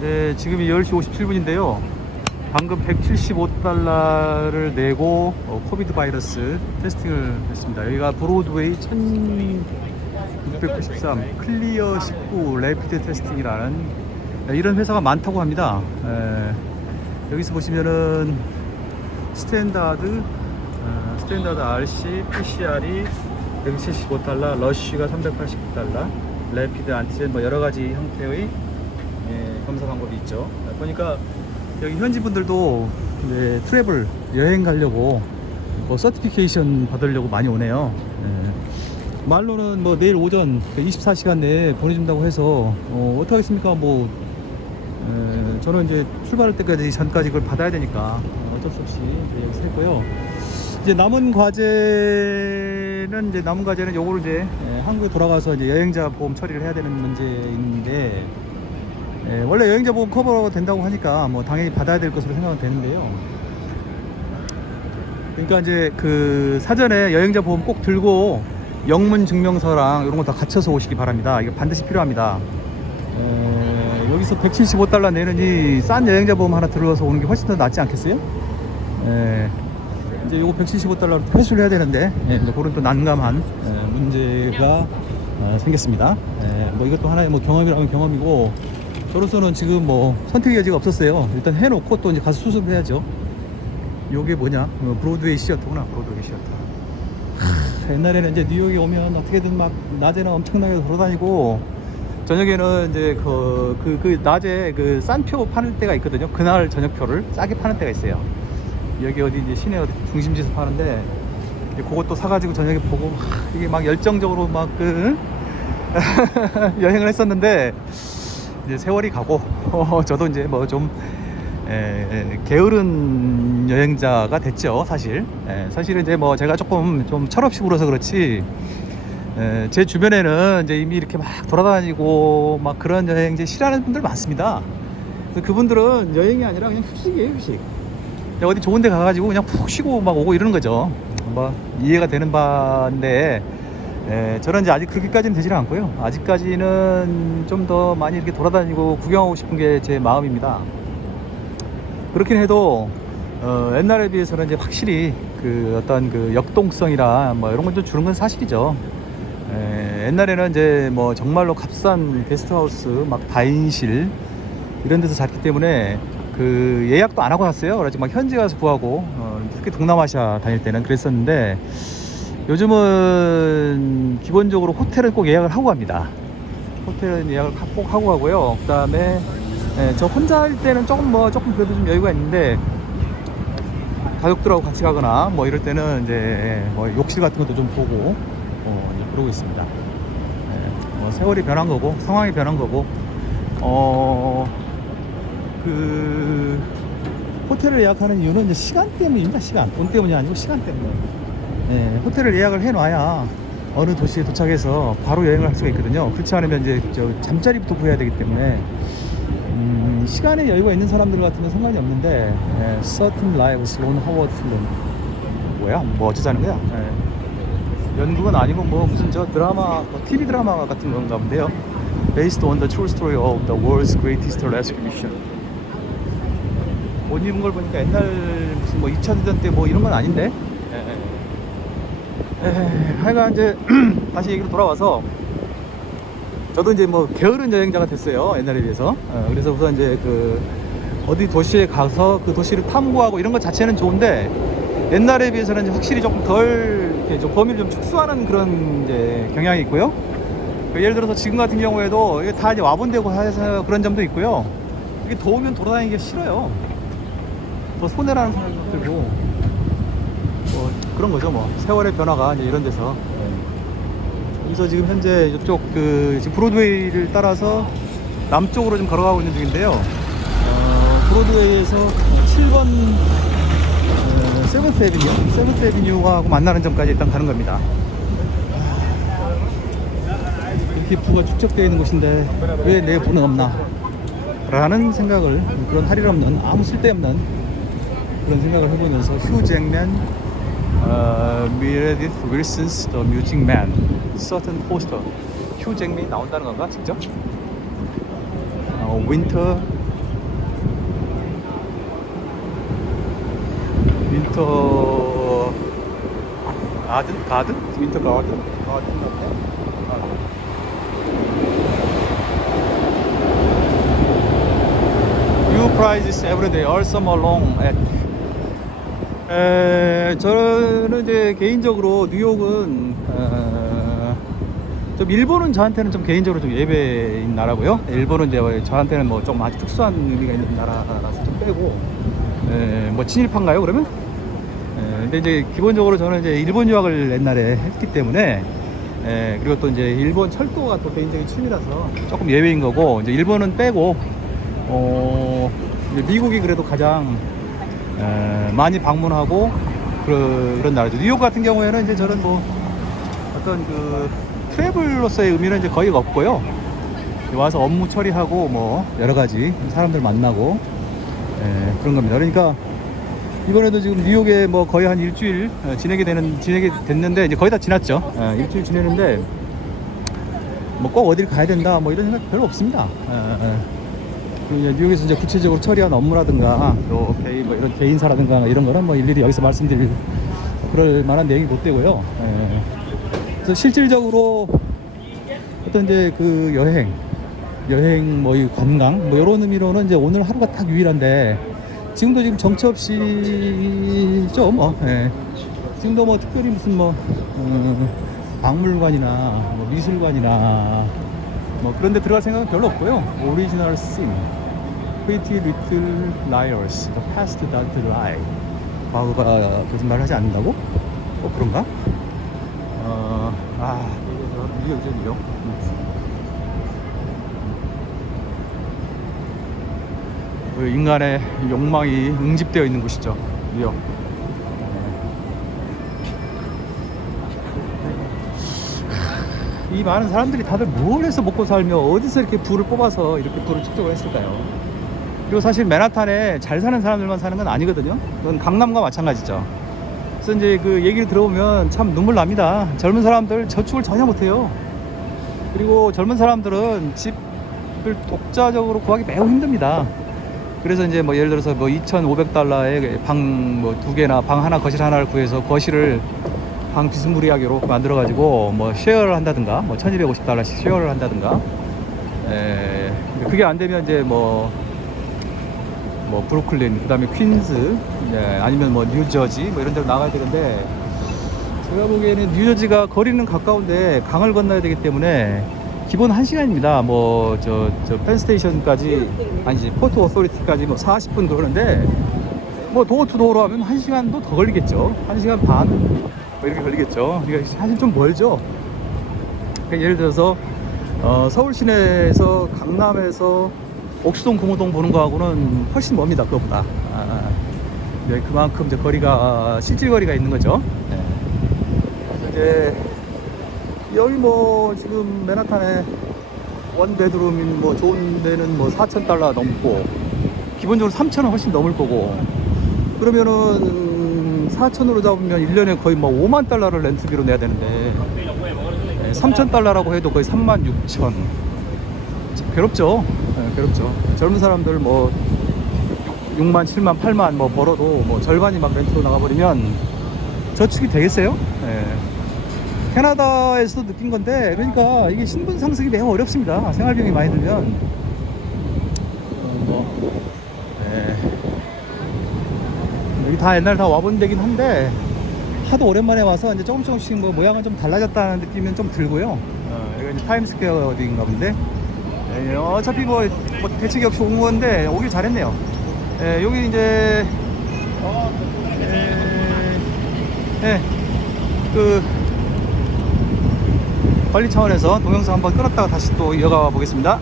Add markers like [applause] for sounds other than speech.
네, 지금이 10시 57분인데요. 방금 175달러를 내고 어, 코비드 바이러스 테스팅을 했습니다. 여기가 브로드웨이 1683 클리어 19 레피드 테스팅이라는 네, 이런 회사가 많다고 합니다. 에, 여기서 보시면은 스탠다드 어, 스탠다드 RC PCR이 175달러, 러쉬가 389달러, 레피드 안티젠 뭐 여러 가지 형태의 예, 검사 방법이 있죠. 보니까 여기 현지 분들도 이제 트래블 여행 가려고 뭐 서티피케이션 받으려고 많이 오네요. 예. 말로는 뭐 내일 오전 24시간 내에 보내준다고 해서 어, 어떡하겠습니까? 뭐 에, 저는 이제 출발할 때까지 전까지 그걸 받아야 되니까 어, 어쩔 수 없이 여기서 했고요. 이제 남은 과제는 이제 남은 과제는 요거를 이제 에, 한국에 돌아가서 이제 여행자 보험 처리를 해야 되는 문제인데 에, 원래 여행자 보험 커버 된다고 하니까 뭐 당연히 받아야 될 것으로 생각은 되는데요. 그러니까 이제 그 사전에 여행자 보험 꼭 들고 영문 증명서랑 이런 거 다 갖춰서 오시기 바랍니다. 이거 반드시 필요합니다. 에, 여기서 175달러 내는 이 싼 여행자 보험 하나 들어서 오는 게 훨씬 더 낫지 않겠어요? 에, 이제 요거 175달러로 회수를 해야 되는데 예, 그런 또 난감한 에, 문제가 어, 생겼습니다. 에, 뭐 이것도 하나의 뭐 경험이라면 경험이고 저로서는 지금 뭐 선택의 여지가 없었어요. 일단 해놓고 또 이제 가서 수습을 해야죠. 요게 뭐냐? 어, 브로드웨이 시어터구나. 브로드웨이 시어터. 하, 옛날에는 이제 뉴욕에 오면 어떻게든 막 낮에는 엄청나게 돌아다니고 저녁에는 이제 그, 그, 그 낮에 그 싼 표 파는 때가 있거든요. 그날 저녁표를 싸게 파는 때가 있어요. 여기 어디 이제 시내 어디 중심지에서 파는데 그것도 사가지고 저녁에 보고 하, 이게 막 열정적으로 막 그 [laughs] 여행을 했었는데 이제 세월이 가고 [laughs] 저도 이제 뭐좀 게으른 여행자가 됐죠 사실. 에, 사실은 이제 뭐 제가 조금 좀 철없이 굴어서 그렇지 에, 제 주변에는 이제 이미 이렇게 막 돌아다니고 막 그런 여행 이제 싫어하는 분들 많습니다. 그분들은 여행이 아니라 그냥 휴식이에요 휴식. 어디 좋은 데 가가지고 그냥 푹 쉬고 막 오고 이러는 거죠. 뭐 이해가 되는 바인데 에, 저는 이제 아직 그렇게까지는 되지는 않고요. 아직까지는 좀 더 많이 이렇게 돌아다니고 구경하고 싶은 게 제 마음입니다. 그렇긴 해도 어, 옛날에 비해서는 이제 확실히 그 어떤 그 역동성이라 뭐 이런 건좀 줄은 건 사실이죠. 에, 옛날에는 이제 뭐 정말로 값싼 게스트하우스 막 다인실 이런 데서 잤기 때문에 그 예약도 안 하고 잤어요. 그래서 막 현지 가서 구하고 어, 특히 동남아시아 다닐 때는 그랬었는데 요즘은 기본적으로 호텔은 꼭 예약을 하고 갑니다. 호텔은 예약을 꼭 하고 가고요. 그 다음에 저 혼자 할 때는 조금 뭐 조금 그래도 좀 여유가 있는데 가족들하고 같이 가거나 뭐 이럴 때는 이제 뭐 욕실 같은 것도 좀 보고 어, 그러고 있습니다. 예, 뭐 세월이 변한 거고 상황이 변한 거고 어그 호텔을 예약하는 이유는 이제 시간 때문입니다. 시간 돈 때문이 아니고 시간 때문에. 예, 호텔을 예약을 해놔야 어느 도시에 도착해서 바로 여행을 할 수가 있거든요. 그렇지 않으면 이제 저 잠자리부터 구해야 되기 때문에 음, 시간에 여유가 있는 사람들 같으면 상관이 없는데 예, Certain Lives, 론 하워드 필름 뭐야? 뭐 어쩌자는 거야? 예. 연극은 아니고 뭐 무슨 저 드라마, 뭐 TV 드라마 같은 건가 본데요. Based on the true story of the world's greatest rescue mission. 옷 입은 걸 보니까 옛날 무슨 뭐 2차 대전 때뭐 이런 건 아닌데? 에, 하여간 이제 [clears throat] 다시 얘기로 돌아와서 저도 이제 뭐 게으른 여행자가 됐어요 옛날에 비해서. 어, 그래서 우선 이제 그 어디 도시에 가서 그 도시를 탐구하고 이런 것 자체는 좋은데 옛날에 비해서는 이제 확실히 조금 덜 이렇게 좀 범위를 좀 축소하는 그런 이제 경향이 있고요. 그 예를 들어서 지금 같은 경우에도 이게 다 이제 와본되고 해서 그런 점도 있고요. 이게 더우면 돌아다니기가 싫어요. 더 손해라는 생각이 들고. 뭐 그런 거죠 뭐. 세월의 변화가 이제 이런 데서. 그래서 지금 현재 이쪽 그 지금 브로드웨이를 따라서 남쪽으로 좀 걸어가고 있는 중인데요. 어, 브로드웨이에서 7번 어, 세븐스 에비뉴 세븐스 에비뉴하고 만나는 점까지 일단 가는 겁니다. 기프가 축적되어 있는 곳인데 왜 내 분은 없나? 라는 생각을 그런 할일 없는 아무 쓸데없는 그런 생각을 해보면서 휴 잭맨 어, 미레디스 윌슨스 The Music Man Certain Poster 휴 잭맨이 나온다는 건가 직접? 어, 윈터 윈터 아든? 가든? 윈터 가든? 가든 같아? New prizes every day, all summer long at 에, 저는 이제 개인적으로 뉴욕은 어, 좀 일본은 저한테는 좀 개인적으로 좀 예배인 나라고요. 일본은 이제 저한테는 뭐 좀 아주 특수한 의미가 있는 나라라서 좀 빼고, 에, 뭐 친일파인가요 그러면? 에, 근데 이제 기본적으로 저는 이제 일본 유학을 옛날에 했기 때문에, 에, 그리고 또 이제 일본 철도가 또 개인적인 취미라서 조금 예외인 거고, 이제 일본은 빼고, 어, 미국이 그래도 가장 에, 많이 방문하고 그, 그런 나라죠. 뉴욕 같은 경우에는 이제 저는 뭐 어떤 그 트래블로서의 의미는 이제 거의 없고요. 와서 업무 처리하고 뭐 여러 가지 사람들 만나고 에, 그런 겁니다. 그러니까 이번에도 지금 뉴욕에 뭐 거의 한 일주일 어, 지내게 되는 지내게 됐는데 이제 거의 다 지났죠. 에, 일주일 지내는데 뭐 꼭 어딜 가야 된다 뭐 이런 생각 별로 없습니다. 에, 에. 그 뉴욕에서 이제 구체적으로 처리한 업무라든가 또 개인 뭐 이런 개인사라든가 이런 거는 뭐 일일이 여기서 말씀드릴 그럴 만한 내용이 못 되고요. 예. 그래서 실질적으로 어떤 이제 그 여행, 여행 뭐 이 관광 뭐 이런 의미로는 이제 오늘 하루가 딱 유일한데 지금도 지금 정처 없이죠 뭐. 예. 지금도 뭐 특별히 무슨 뭐 음, 박물관이나 뭐 미술관이나 뭐 그런 데 들어갈 생각은 별로 없고요. 오리지널 씬, Pretty Little Liars, The Past Don't Lie. 과거가 거짓말 하지 않는다고? 어, 그런가? 어, 아, 뉴욕이죠, 뉴욕. 그 인간의 욕망이 응집되어 있는 곳이죠, 뉴욕. 이 많은 사람들이 다들 뭘 해서 먹고 살며 어디서 이렇게 불을 뽑아서 이렇게 불을 축적을 했을까요? 그리고 사실 맨하탄에 잘 사는 사람들만 사는 건 아니거든요. 그건 강남과 마찬가지죠. 그래서 이제 그 얘기를 들어보면 참 눈물 납니다. 젊은 사람들 저축을 전혀 못해요. 그리고 젊은 사람들은 집을 독자적으로 구하기 매우 힘듭니다. 그래서 이제 뭐 예를 들어서 뭐 2,500달러에 방 뭐 두 개나 방 하나 거실 하나를 구해서 거실을 방 비스무리하게로 만들어 가지고 뭐 쉐어를 한다든가 뭐 1250달러씩 쉐어를 한다든가 에, 그게 안 되면 이제 뭐 뭐 브루클린 그다음에 퀸즈 예, 아니면 뭐 뉴저지 뭐 이런 데로 나가야 되는데 제가 보기에는 뉴저지가 거리는 가까운데 강을 건너야 되기 때문에 기본 1시간입니다. 뭐 저 저 펜스테이션까지 아니지 포트 오소리티까지 뭐 40분 그러는데 뭐 도어 투 도어로 하면 1시간도 더 걸리겠죠. 1시간 반 뭐 이렇게 걸리겠죠. 그러니까 사실 좀 멀죠. 그러니까 예를 들어서 어, 서울 시내에서 강남에서 옥수동 금호동 보는 거하고는 훨씬 멉니다. 그거보다. 아, 네, 그만큼 이제 거리가 실질 거리가 있는 거죠. 네. 이제 여기 뭐 지금 맨하탄에 원 베드룸인 뭐 좋은 데는 뭐 4천 달러 넘고 기본적으로 3천은 훨씬 넘을 거고 그러면은 4천으로 잡으면 1년에 거의 뭐 5만 달러를 렌트비로 내야 되는데 3천 달러라고 해도 거의 3만 6천 괴롭죠 네, 괴롭죠 젊은 사람들 뭐 6만 7만 8만 뭐 벌어도 뭐 절반이 막 렌트로 나가버리면 저축이 되겠어요? 네. 캐나다에서도 느낀 건데 그러니까 이게 신분 상승이 매우 어렵습니다 생활비용이 많이 들면 어, 뭐, 네. 여기 다 옛날 다 와본 데긴 한데 하도 오랜만에 와서 이제 조금 조금씩 뭐 모양은 좀 달라졌다는 느낌은 좀 들고요 어, 여기 이제 타임스퀘어 어디인가 본데 예, 어차피 뭐, 뭐 대책이 없이 온 건데 오길 잘했네요 예, 여기 이제 예, 예, 그 관리 차원에서 동영상 한번 끊었다가 다시 또 이어가 보겠습니다.